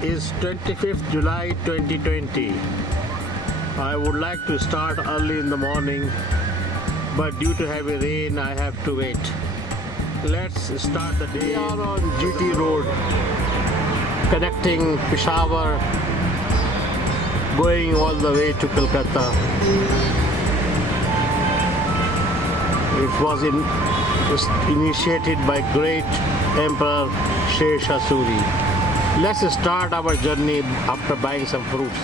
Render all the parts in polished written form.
is 25th July 2020. I would like to start early in the morning, but due to heavy rain I have to wait. Let's start the day. We are on GT Road connecting Peshawar going all the way to Kolkata. It was initiated by great Emperor Sher Shah Suri. Let's start our journey after buying some fruits.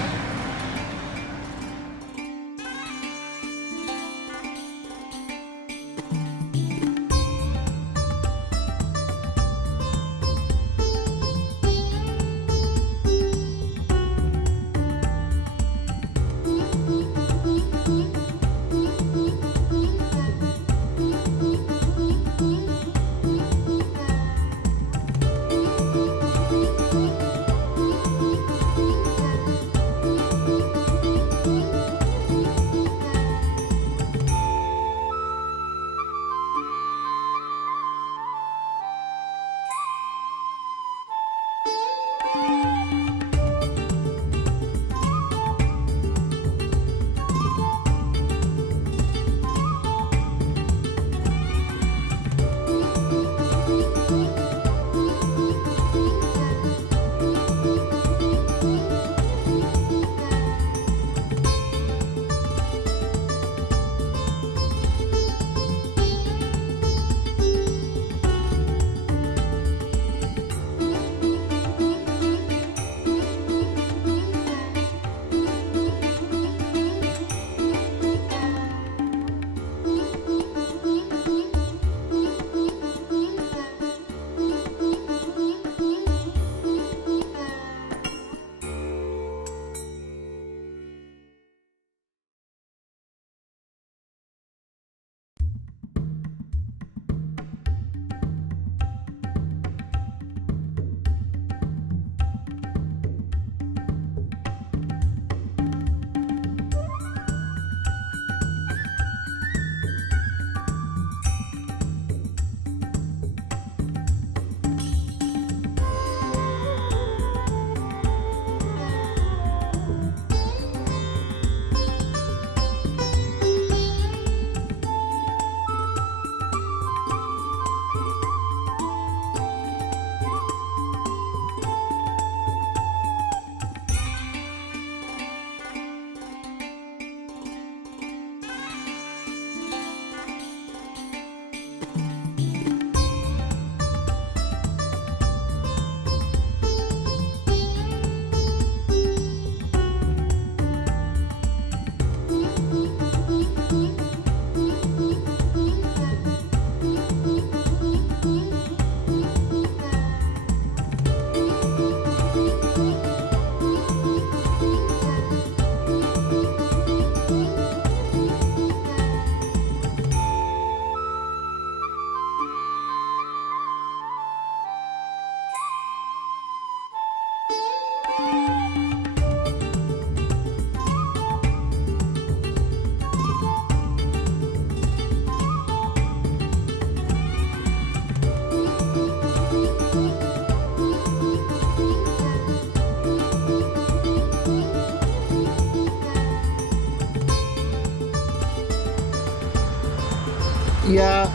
Yeah,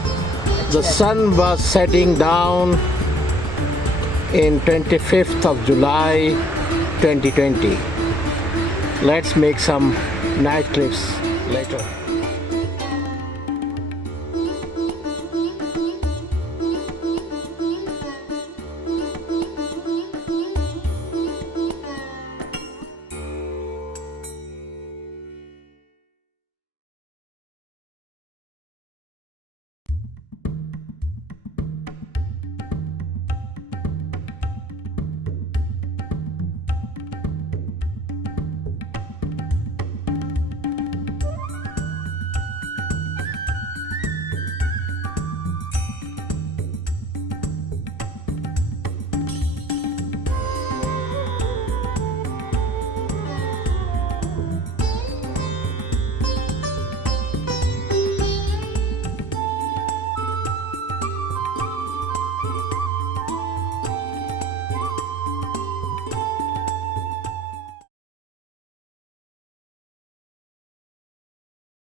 the sun was setting down in 25th of July 2020. Let's make some night clips later.